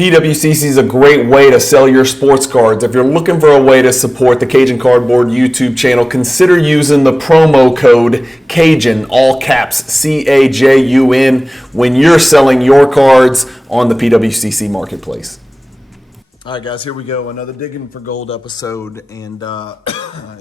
PWCC is a great way to sell your sports cards. If you're looking for a way to support the Cajun Cardboard YouTube channel, consider using the promo code CAJUN, all caps, CAJUN, when you're selling your cards on the PWCC marketplace. All right, guys, here we go. Another Digging for Gold episode, and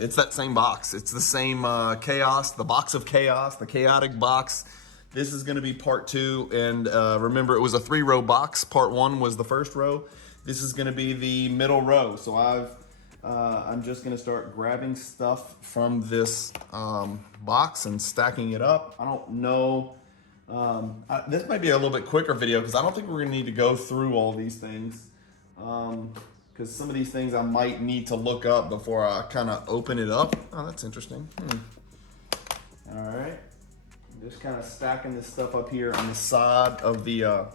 it's that same box. It's the same chaos, the box of chaos, the chaotic box. This is going to be part 2, and remember, it was a 3-row box. Part 1 was the first row. This is going to be the middle row. So I'm just going to start grabbing stuff from this box and stacking it up. I don't know. This might be a little bit quicker video because I don't think we're going to need to go through all these things. Because some of these things I might need to look up before I kind of open it up. Oh, that's interesting. All right. Just kind of stacking this stuff up here on the side of the on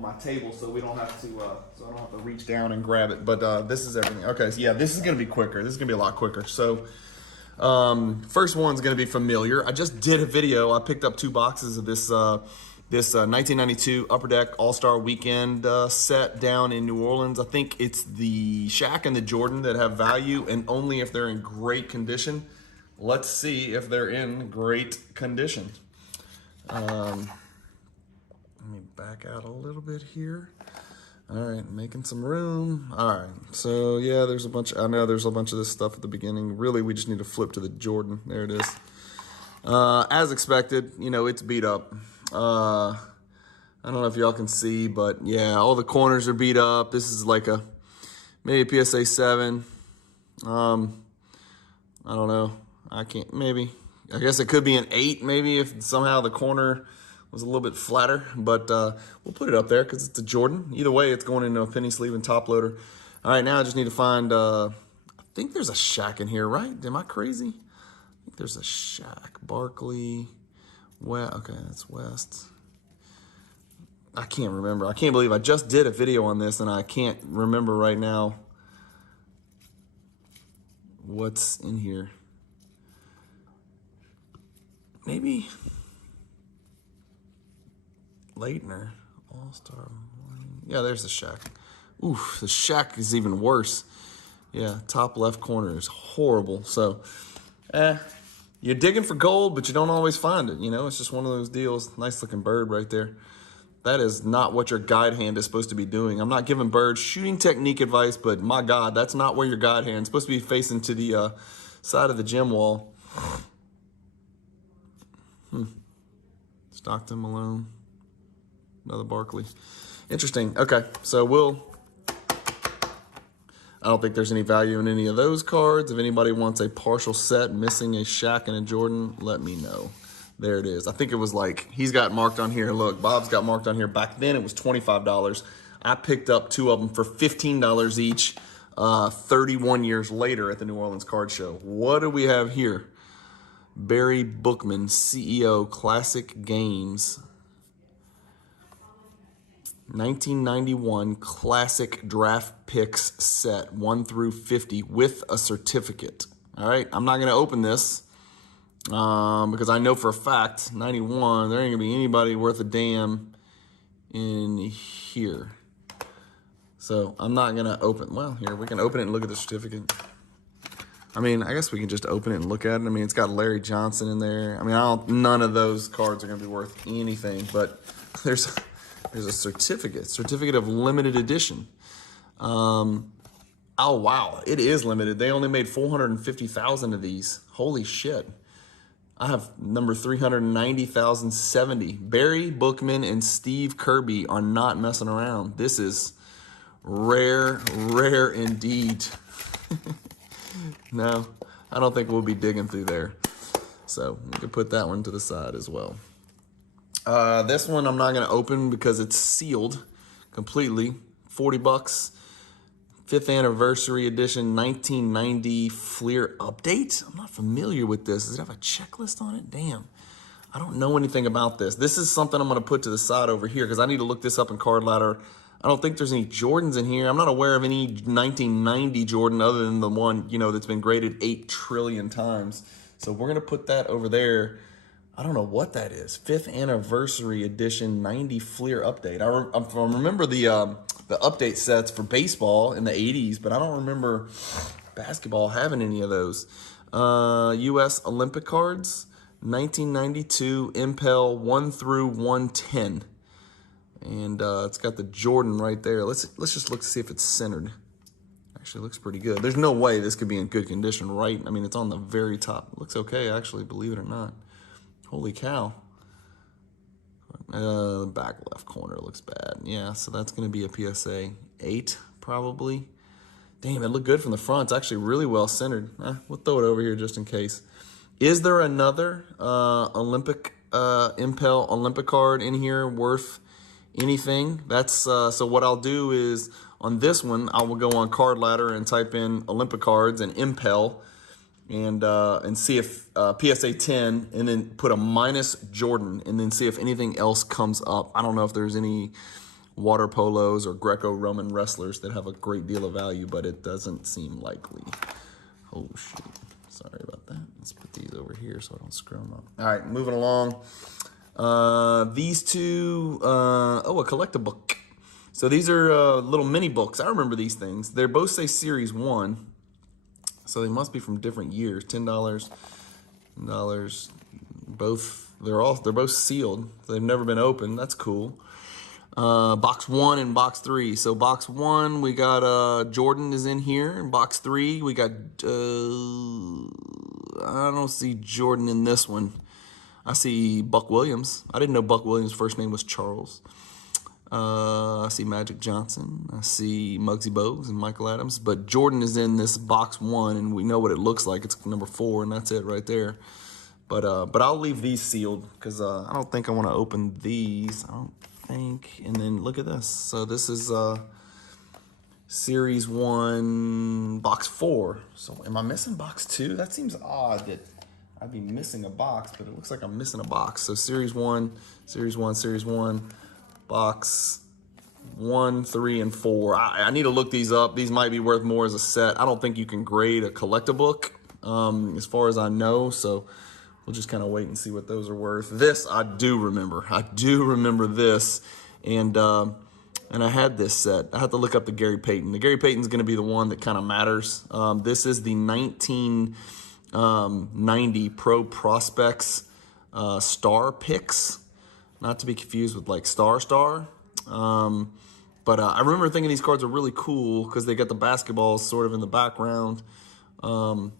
my table, so we don't have to so I don't have to reach down and grab it. But this is everything. Okay, so yeah, this is gonna be quicker. This is gonna be a lot quicker. So first one's gonna be familiar. I just did a video. I picked up 2 boxes of this 1992 Upper Deck All-Star Weekend set down in New Orleans. I think it's the Shaq and the Jordan that have value, and only if they're in great condition. Let's see if they're in great condition. Let me back out a little bit here. All right, making some room. All right, so yeah, there's a bunch. I know there's a bunch of this stuff at the beginning. Really, we just need to flip to the Jordan. There it is. As expected, you know, it's beat up. I don't know if y'all can see, but yeah, all the corners are beat up. This is like maybe a PSA 7. I don't know. I can't, maybe. I guess it could be an 8, maybe, if somehow the corner was a little bit flatter. But we'll put it up there because it's a Jordan. Either way, it's going into a penny sleeve and top loader. All right, now I just need to find, I think there's a Shaq in here, right? Am I crazy? I think there's a Shaq. Barkley. Okay, that's West. I can't remember. I can't believe I just did a video on this and I can't remember right now what's in here. Maybe Leitner, All-Star Morning. Yeah, there's the Shaq. Oof, the Shaq is even worse. Yeah, top left corner is horrible. So, you're digging for gold, but you don't always find it. You know, it's just one of those deals. Nice looking bird right there. That is not what your guide hand is supposed to be doing. I'm not giving birds shooting technique advice, but my God, that's not where your guide hand is supposed to be, facing to the side of the gym wall. Stockton, Malone, another Barkley. Interesting. Okay, so I don't think there's any value in any of those cards. If anybody wants a partial set missing a Shaq and a Jordan, let me know. There it is. I think it was like, he's got marked on here. Look, Bob's got marked on here. Back then it was $25. I picked up 2 of them for $15 each 31 years later at the New Orleans Card Show. What do we have here? Barry Bookman, CEO, Classic Games. 1991 Classic Draft Picks set, 1 through 50 with a certificate. All right, I'm not going to open this because I know for a fact, 91, there ain't going to be anybody worth a damn in here. So I'm not going to open. Well, here, we can open it and look at the certificate. I mean, I guess we can just open it and look at it. I mean, it's got Larry Johnson in there. I mean, none of those cards are going to be worth anything, but there's a certificate of limited edition. Oh, wow, it is limited. They only made 450,000 of these. Holy shit. I have number 390,070. Barry Bookman and Steve Kirby are not messing around. This is rare indeed. No, I don't think we'll be digging through there. So we can put that one to the side as well. This one I'm not going to open because it's sealed completely. 40 bucks. 5th anniversary edition, 1990 Fleer update. I'm not familiar with this. Does it have a checklist on it? Damn. I don't know anything about this. This is something I'm going to put to the side over here because I need to look this up in Card Ladder. I don't think there's any Jordans in here. I'm not aware of any 1990 Jordan other than the one, you know, that's been graded 8 trillion times. So we're going to put that over there. I don't know what that is. 5th anniversary edition 90 Fleer update. I remember the the update sets for baseball in the 80s, but I don't remember basketball having any of those. U.S. Olympic cards, 1992 Impel 1 through 110. And it's got the Jordan right there. Let's just look to see if it's centered. Actually, looks pretty good. There's no way this could be in good condition, right? I mean, it's on the very top. It looks okay, actually, believe it or not. Holy cow. Back left corner looks bad. Yeah, so that's going to be a PSA 8, probably. Damn, it looked good from the front. It's actually really well centered. We'll throw it over here just in case. Is there another Olympic Impel Olympic card in here worth anything? That's so what I'll do is on this one, I will go on Card Ladder and type in Olympic cards and Impel and see if PSA 10 and then put a minus Jordan and then see if anything else comes up. I don't know if there's any water polos or Greco-Roman wrestlers that have a great deal of value, but it doesn't seem likely. Oh, shoot. Sorry about that. Let's put these over here so I don't screw them up. All right, moving along. These two, a collectible. So these are little mini books. I remember these things. They both say Series 1. So they must be from different years. $10, $10. They're both sealed. They've never been opened. That's cool. Box 1 and box 3. So box 1, we got Jordan is in here. In box 3, we got I don't see Jordan in this one. I see Buck Williams. I didn't know Buck Williams' first name was Charles. I see Magic Johnson. I see Muggsy Bogues and Michael Adams. But Jordan is in this box 1, and we know what it looks like. It's number 4, and that's it right there. But I'll leave these sealed because I don't think I want to open these. I don't think. And then look at this. So this is Series 1, box 4. So am I missing box 2? That seems odd that I'd be missing a box, but it looks like I'm missing a box. So Series 1, Series 1, Series 1, box 1, 3, and 4. I need to look these up. These might be worth more as a set. I don't think you can grade a collectibook as far as I know, so we'll just kind of wait and see what those are worth. This I do remember. I do remember this, and I had this set. I had to look up the Gary Payton. The Gary Payton's going to be the one that kind of matters. This is the 1990 Pro Prospects Star Picks. Not to be confused with like Star. But I remember thinking these cards are really cool because they got the basketballs sort of in the background. Anyway,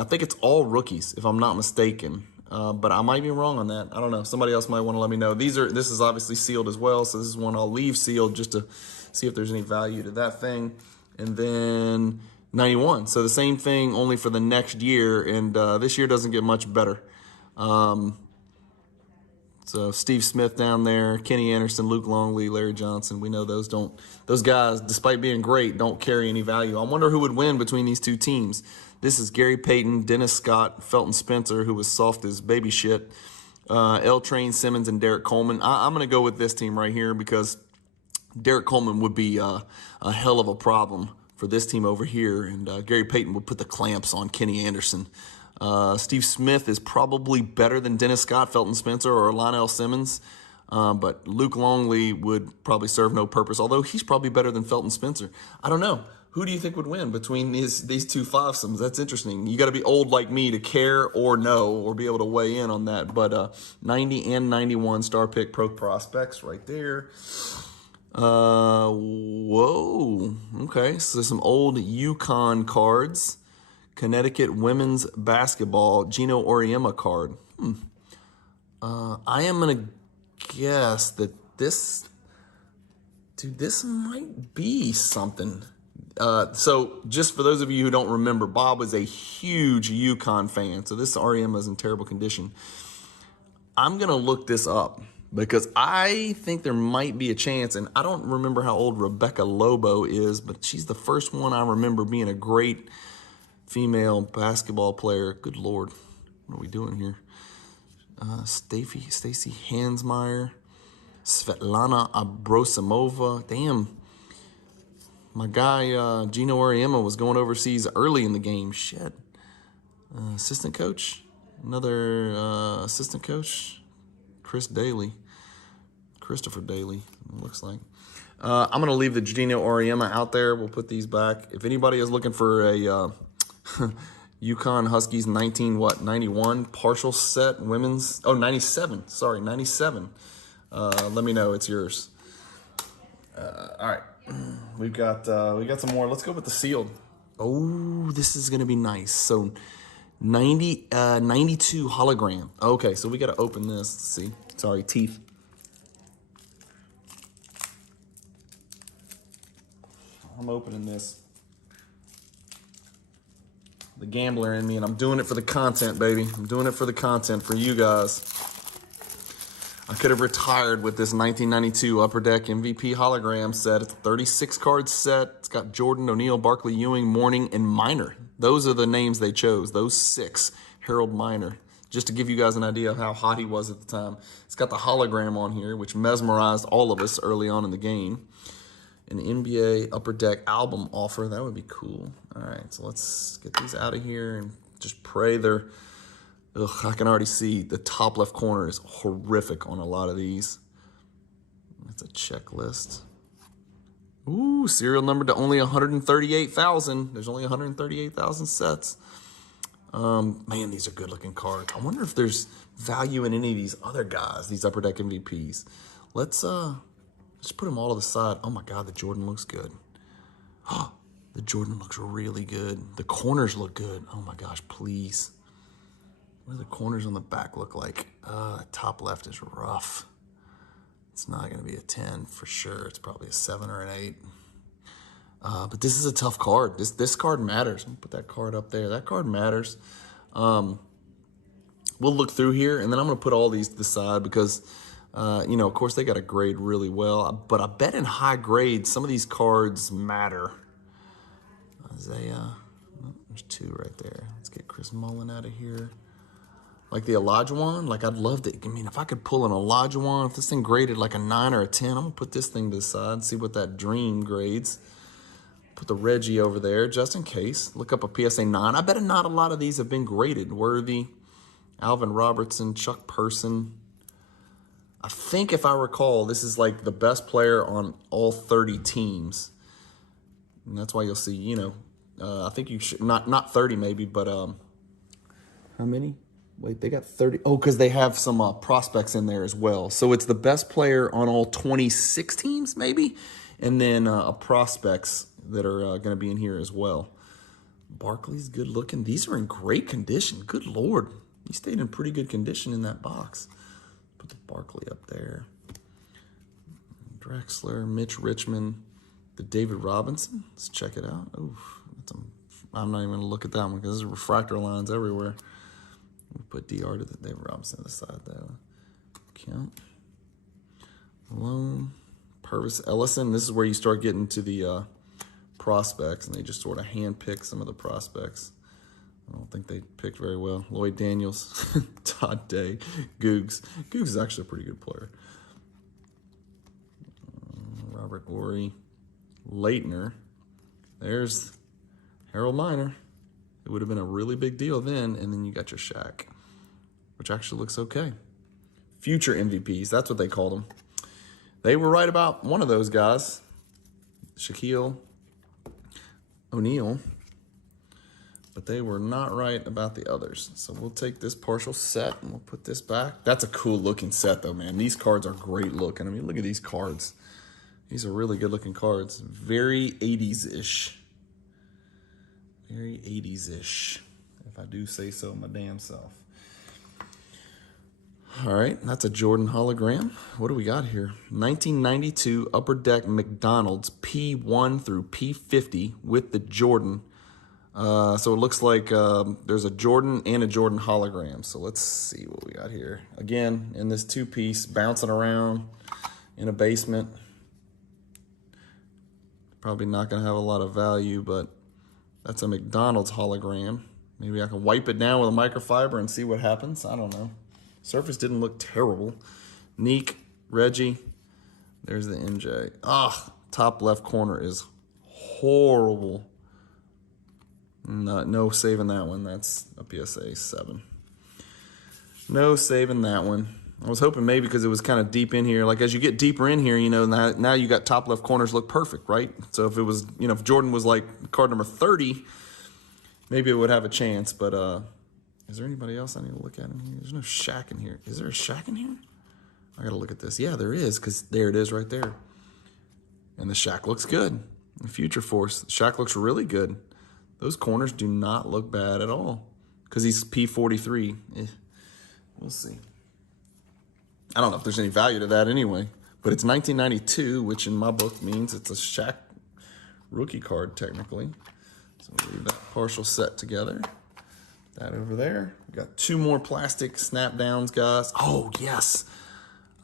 I think it's all rookies, if I'm not mistaken. But I might be wrong on that. I don't know. Somebody else might want to let me know. This is obviously sealed as well, so this is one I'll leave sealed just to see if there's any value to that thing. And then 91. So the same thing, only for the next year, and this year doesn't get much better. So Steve Smith down there, Kenny Anderson, Luke Longley, Larry Johnson. We know those guys, despite being great, don't carry any value. I wonder who would win between these two teams. This is Gary Payton, Dennis Scott, Felton Spencer, who was soft as baby shit, L. Train Simmons, and Derek Coleman. I'm going to go with this team right here because Derek Coleman would be a hell of a problem for this team over here, and Gary Payton would put the clamps on Kenny Anderson. Steve Smith is probably better than Dennis Scott, Felton Spencer, or Lionel Simmons. But Luke Longley would probably serve no purpose, although he's probably better than Felton Spencer. I don't know. Who do you think would win between these two fivesomes? That's interesting. You got to be old like me to care or know or be able to weigh in on that. But 90 and 91 Star Pick Pro Prospects right there. Whoa. Okay, so some old Yukon cards. Connecticut women's basketball Gino Auriemma card. I am going to guess that this might be something. So just for those of you who don't remember, Bob was a huge Yukon fan. So this Auriemma is in terrible condition. I'm going to look this up because I think there might be a chance, and I don't remember how old Rebecca Lobo is, but she's the first one I remember being a great female basketball player. Good Lord, what are we doing here? Stacy Hansmeyer, Svetlana Abrosimova. Damn, my guy Gino Auriemma was going overseas early in the game. Shit. Assistant coach, another assistant coach, Christopher Daly, it looks like. I'm going to leave the Jardino Oriema out there. We'll put these back. If anybody is looking for a Yukon Huskies 91 partial set women's, 97, sorry, 97. Let me know, it's yours. All right, we got some more. Let's go with the sealed. Oh, this is going to be nice. So 92 hologram. Okay, so we got to open this. Let's see. Sorry, teeth. I'm opening this. The gambler in me, and I'm doing it for the content, baby. I'm doing it for the content for you guys. I could have retired with this 1992 Upper Deck MVP hologram set. It's a 36 card set. It's got Jordan, O'Neal, Barkley, Ewing, Mourning, and Minor. Those are the names they chose, those 6. Harold Minor, just to give you guys an idea of how hot he was at the time. It's got the hologram on here, which mesmerized all of us early on in the game. An NBA Upper Deck album offer, that would be cool. All right, so let's get these out of here and just pray they're, I can already see the top left corner is horrific on a lot of these. That's a checklist. Ooh, serial number to only 138,000. There's only 138,000 sets. Man, these are good looking cards. I wonder if there's value in any of these other guys, these Upper Deck MVPs. Let's put them all to the side. Oh my God, the Jordan looks good. Oh, the Jordan looks really good. The corners look good. Oh my gosh, please. What do the corners on the back look like? Top left is rough. It's not going to be a 10 for sure. It's probably a 7 or an 8. But this is a tough card. This card matters. I'm gonna put that card up there. That card matters. We'll look through here, and then I'm going to put all these to the side because, of course, they got to grade really well. But I bet in high grade, some of these cards matter. Isaiah, there's 2 right there. Let's get Chris Mullen out of here. Like the Olajuwon, like I'd love to, if I could pull an Olajuwon, if this thing graded like a 9 or a 10, I'm going to put this thing to the side and see what that dream grades. Put the Reggie over there just in case. Look up a PSA 9. I bet not a lot of these have been graded. Worthy, Alvin Robertson, Chuck Person. I think if I recall, this is like the best player on all 30 teams. And that's why you'll see, I think you should, not 30 maybe, but how many? Wait, they got 30. Oh, because they have some prospects in there as well. So it's the best player on all 26 teams, maybe, and then prospects that are going to be in here as well. Barkley's good looking. These are in great condition. Good Lord. He stayed in pretty good condition in that box. Put the Barkley up there. Drexler, Mitch Richmond, the David Robinson. Let's check it out. Oof, I'm not even going to look at that one because there's refractor lines everywhere. We'll put DR to the David Robinson to the side, though. Kemp. Malone. Purvis Ellison. This is where you start getting to the prospects, and they just sort of hand-pick some of the prospects. I don't think they picked very well. Lloyd Daniels. Todd Day. Googs. Googs is actually a pretty good player. Robert Ory. Leitner. There's Harold Minor. It would have been a really big deal then, and then you got your Shaq, which actually looks okay. Future MVPs, that's what they called them. They were right about one of those guys, Shaquille O'Neal, but they were not right about the others. So we'll take this partial set and we'll put this back. That's a cool looking set though, man. These cards are great looking. I mean, look at these cards. These are really good looking cards. Very 80s-ish. Very 80s-ish, if I do say so my damn self. All right, that's a Jordan hologram. What do we got here? 1992 Upper Deck McDonald's P1 through P50 with the Jordan. So it looks like there's a Jordan and a Jordan hologram. So let's see what we got here. Again, in this 2-piece, bouncing around in a basement. Probably not going to have a lot of value, but that's a McDonald's hologram. Maybe I can wipe it down with a microfiber and see what happens. I don't know. Surface didn't look terrible. Neek, Reggie. There's the MJ. Top left corner is horrible. No saving that one. That's a PSA 7. No saving that one. I was hoping maybe because it was kind of deep in here. Like as you get deeper in here, you know, now you got top left corners look perfect, right? So if it was, you know, if Jordan was like card number 30, maybe it would have a chance. But is there anybody else I need to look at in here? There's no Shaq in here. Is there a Shaq in here? I got to look at this. Yeah, there is, because there it is right there. And the Shaq looks good. The Future Force, the Shaq looks really good. Those corners do not look bad at all because he's P43. We'll see. I don't know if there's any value to that anyway, but it's 1992, which in my book means it's a Shaq rookie card technically. So we'll leave that partial set together. That over there. We got two more plastic snap downs, guys. Oh, yes.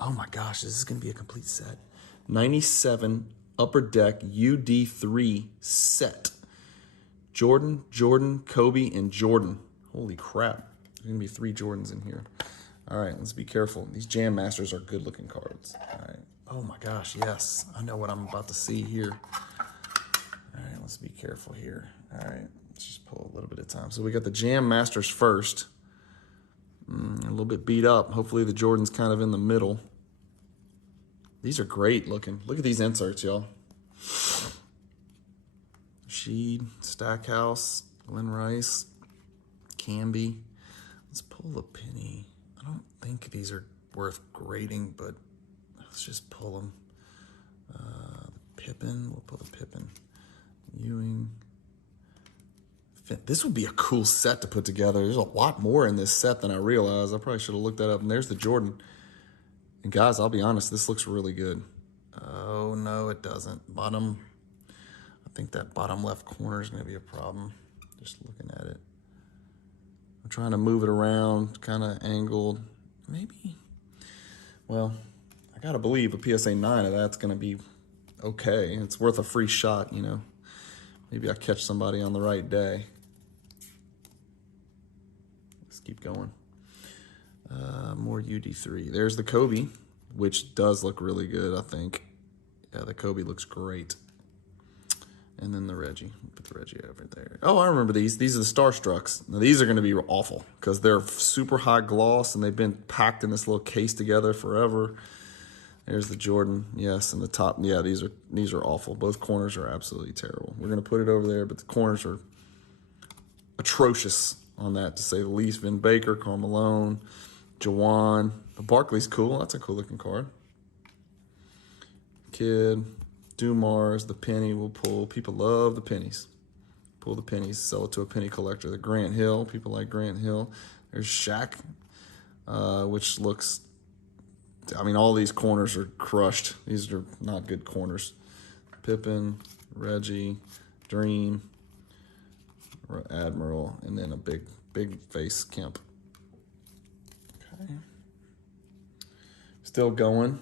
Oh my gosh, this is going to be a complete set. 97 Upper Deck UD3 set. Jordan, Kobe, and Jordan. Holy crap. There's going to be 3 Jordans in here. All right, let's be careful. These Jam Masters are good-looking cards. All right. Oh, my gosh, yes. I know what I'm about to see here. All right, let's be careful here. All right, let's just pull a little bit of time. So we got the Jam Masters first. A little bit beat up. Hopefully the Jordan's kind of in the middle. These are great looking. Look at these inserts, y'all. Sheed, Stackhouse, Glen Rice, Camby. Let's pull the penny. I don't think these are worth grading, but let's just pull them. The Pippen, we'll pull the Pippen. Ewing. This would be a cool set to put together. There's a lot more in this set than I realized. I probably should have looked that up. And there's the Jordan. And guys, I'll be honest, this looks really good. Oh, no, it doesn't. Bottom, I think that bottom left corner is going to be a problem. Just looking at it. I'm trying to move it around, kind of angled. Maybe. Well, I got to believe a PSA 9 of that's going to be okay. It's worth a free shot, you know. Maybe I catch somebody on the right day. Let's keep going. More UD3. There's the Kobe, which does look really good, I think. Yeah, the Kobe looks great. And then the Reggie. Put the Reggie over there. Oh, I remember these. These are the Starstrucks. Now, these are going to be awful because they're super high gloss and they've been packed in this little case together forever. There's the Jordan. Yes, and the top. Yeah, these are awful. Both corners are absolutely terrible. We're going to put it over there, but the corners are atrocious on that, to say the least. Vin Baker, Karl Malone, Jawan. The Barkley's cool. That's a cool looking card. Kid, Dumars, the penny we'll pull. People love the pennies. Pull the pennies, sell it to a penny collector. The Grant Hill. People like Grant Hill. There's Shaq, which looks... I mean, all these corners are crushed. These are not good corners. Pippen, Reggie, Dream, Admiral, and then a big face Kemp. Okay. Still going.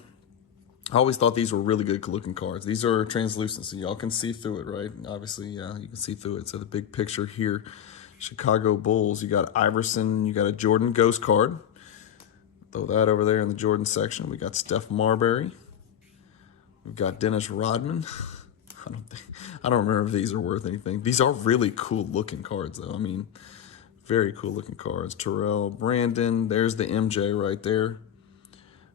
I always thought these were really good looking cards. These are translucent, so y'all can see through it, right? Obviously, yeah, you can see through it. So the big picture here, Chicago Bulls. You got Iverson. You got a Jordan Ghost card. Throw that over there in the Jordan section. We got Steph Marbury. We've got Dennis Rodman. I don't remember if these are worth anything. These are really cool looking cards, though. I mean, very cool looking cards. Terrell Brandon. There's the MJ right there.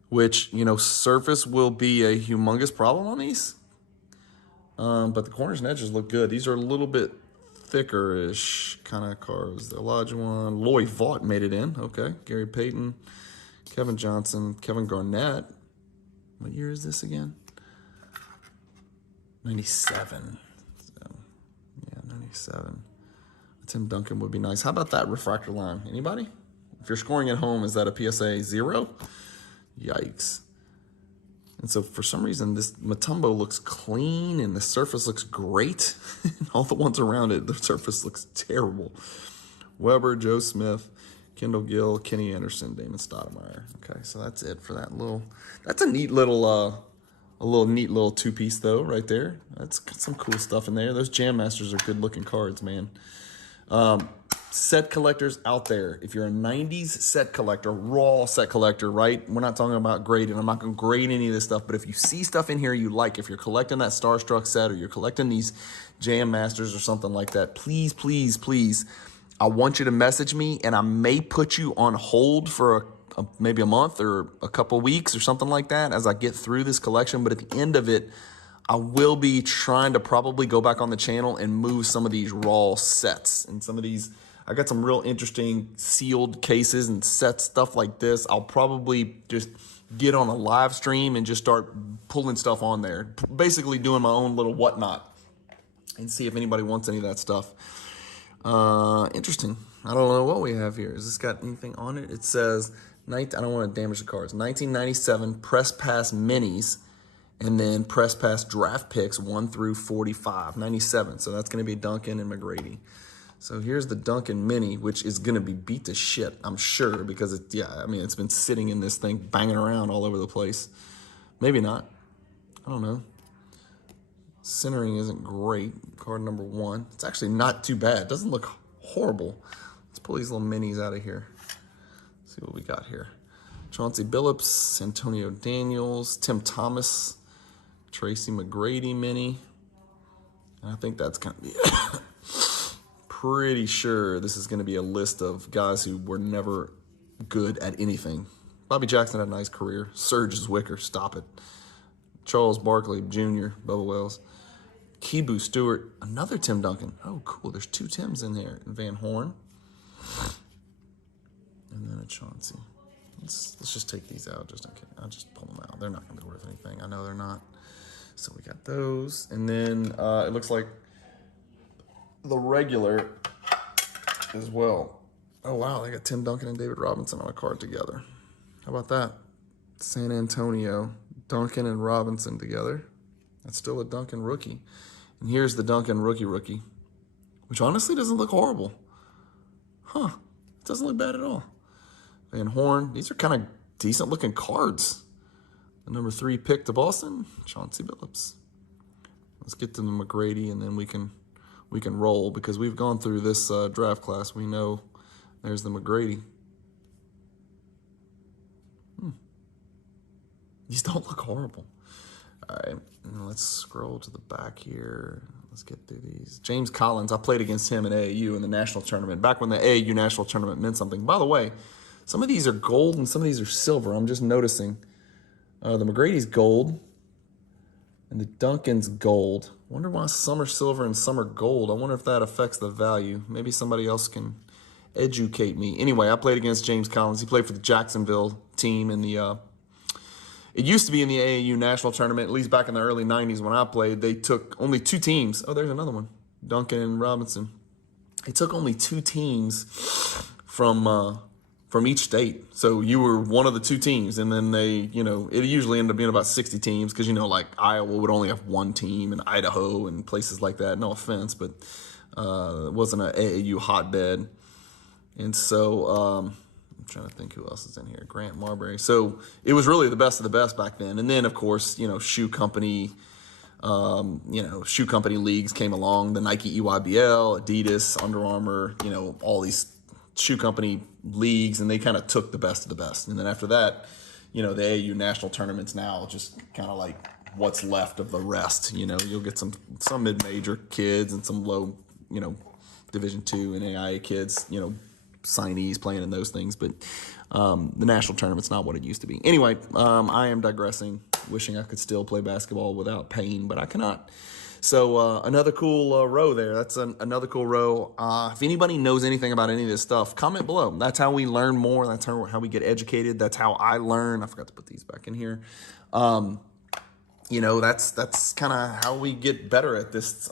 Which, you know, surface will be a humongous problem on these. But the corners and edges look good. These are a little bit thicker-ish kind of cards. The Olajuwon. Lloyd Vaught made it in. Okay. Gary Payton. Kevin Johnson, Kevin Garnett. What year is this again? 97. So, yeah, 97. Tim Duncan would be nice. How about that refractor line? Anybody? If you're scoring at home, is that a PSA 0? Yikes. And so for some reason, this Mutombo looks clean and the surface looks great. All the ones around it, the surface looks terrible. Weber, Joe Smith, Kendall Gill, Kenny Anderson, Damon Stoudemire. Okay, so that's it for that little. That's a neat little, neat little two-piece though, right there. That's got some cool stuff in there. Those Jam Masters are good-looking cards, man. Set collectors out there. If you're a 90s set collector, raw set collector, right? We're not talking about grading. I'm not going to grade any of this stuff, but if you see stuff in here you like, if you're collecting that Starstruck set or you're collecting these Jam Masters or something like that, please, please, please, I want you to message me, and I may put you on hold for maybe a month or a couple weeks or something like that as I get through this collection. But at the end of it, I will be trying to probably go back on the channel and move some of these raw sets and some of these. I got some real interesting sealed cases and sets, stuff like this. I'll probably just get on a live stream and just start pulling stuff on there, basically doing my own little whatnot, and see if anybody wants any of that stuff. Interesting. I don't know what we have here. Has this got anything on it? It says, I don't want to damage the cards, 1997 Press Pass Minis, and then Press Pass Draft Picks 1 through 45, 97. So that's going to be Duncan and McGrady. So here's the Duncan Mini, which is going to be beat to shit, I'm sure, because it's been sitting in this thing, banging around all over the place. Maybe not. I don't know. Centering isn't great. Card number 1. It's actually not too bad. It doesn't look horrible. Let's pull these little minis out of here. See what we got here. Chauncey Billups, Antonio Daniels, Tim Thomas, Tracy McGrady mini. And I think that's going to be it. Pretty sure this is going to be a list of guys who were never good at anything. Bobby Jackson had a nice career. Serge Zwicker, stop it. Charles Barkley Jr., Bubba Wells. Kibu Stewart, another Tim Duncan. Oh, cool. There's 2 Tims in there. Van Horn. And then a Chauncey. Let's just take these out just in case. I'll just pull them out. They're not going to be worth anything. I know they're not. So we got those. And then it looks like the regular as well. Oh, wow. They got Tim Duncan and David Robinson on a card together. How about that? San Antonio, Duncan and Robinson together. That's still a Duncan rookie. And here's the Duncan rookie, which honestly doesn't look horrible. Huh. It doesn't look bad at all. Van Horn. These are kind of decent looking cards. The number 3 pick to Boston, Chauncey Billups. Let's get to the McGrady, and then we can roll, because we've gone through this draft class. We know there's the McGrady. These don't look horrible. All right, and let's scroll to the back here. Let's get through these. James Collins, I played against him in AAU in the national tournament, back when the AAU national tournament meant something. By the way, some of these are gold and some of these are silver. I'm just noticing. The McGrady's gold and the Duncan's gold. Wonder why some are silver and some are gold. I wonder if that affects the value. Maybe somebody else can educate me. Anyway, I played against James Collins. He played for the Jacksonville team in the it used to be in the AAU national tournament, at least back in the early 90s when I played. They took only 2 teams. Oh, there's another one. Duncan and Robinson. They took only 2 teams from each state. So you were one of the 2 teams, and then they, it usually ended up being about 60 teams, because, like Iowa would only have 1 team, and Idaho and places like that. No offense, but it wasn't an AAU hotbed. And so I'm trying to think who else is in here. Grant Marbury. So it was really the best of the best back then. And then, of course, shoe company leagues came along. The Nike EYBL, Adidas, Under Armour, all these shoe company leagues, and they kind of took the best of the best. And then after that, the AAU national tournaments now just kind of like what's left of the rest. You'll get some mid-major kids and some low, Division II and AIA kids, signees playing in those things, but the national tournament's not what it used to be. Anyway, I am digressing, wishing I could still play basketball without pain, but I cannot. So another cool row there. That's another cool row. If anybody knows anything about any of this stuff, comment below. That's how we learn more. That's how we get educated. That's how I learn. I forgot to put these back in here. That's kind of how we get better at this.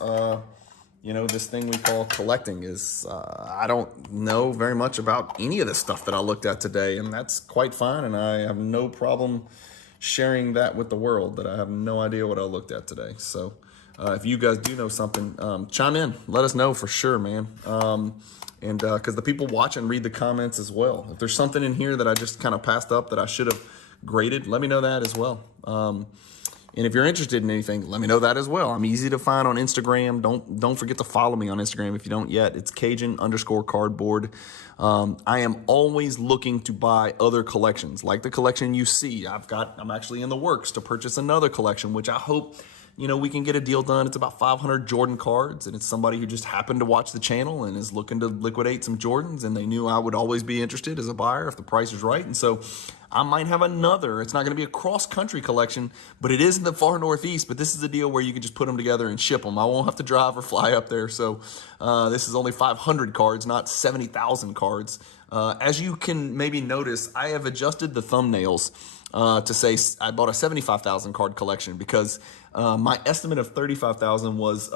This thing we call collecting is, I don't know very much about any of the stuff that I looked at today, and that's quite fine, and I have no problem sharing that with the world, that I have no idea what I looked at today. So if you guys do know something, chime in. Let us know for sure, man. And because the people watch and read the comments as well. If there's something in here that I just kind of passed up that I should have graded, let me know that as well. And if you're interested in anything, let me know that as well. I'm easy to find on Instagram. Don't forget to follow me on Instagram if you don't yet. It's Cajun_cardboard. I am always looking to buy other collections, like the collection you see. I'm actually in the works to purchase another collection, which I hope you know, we can get a deal done. It's about 500 Jordan cards, and it's somebody who just happened to watch the channel and is looking to liquidate some Jordans, and they knew I would always be interested as a buyer if the price is right. And so I might have another. It's not going to be a cross-country collection, but it is in the far northeast. But this is a deal where you can just put them together and ship them. I won't have to drive or fly up there. So this is only 500 cards, not 70,000 cards. As you can maybe notice, I have adjusted the thumbnails to say I bought a 75,000 card collection because my estimate of 35,000 was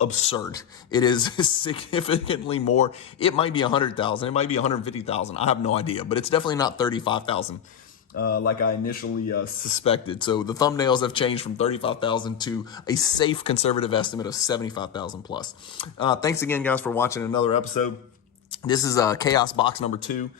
absurd. It is significantly more. It might be 100,000. It might be 150,000. I have no idea, but it's definitely not 35,000 like I initially suspected. So the thumbnails have changed from 35,000 to a safe conservative estimate of 75,000 plus. Thanks again, guys, for watching another episode. This is Chaos Box number 2.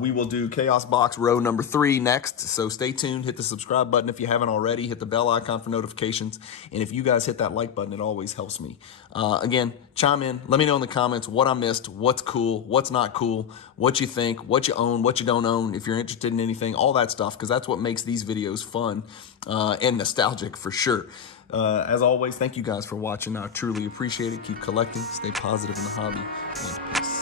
We will do Chaos Box row number 3 next. So stay tuned. Hit the subscribe button if you haven't already. Hit the bell icon for notifications. And if you guys hit that like button, it always helps me. Again, chime in. Let me know in the comments what I missed, what's cool, what's not cool, what you think, what you own, what you don't own, if you're interested in anything, all that stuff, because that's what makes these videos fun and nostalgic for sure. As always, thank you guys for watching. I truly appreciate it. Keep collecting, stay positive in the hobby, and peace.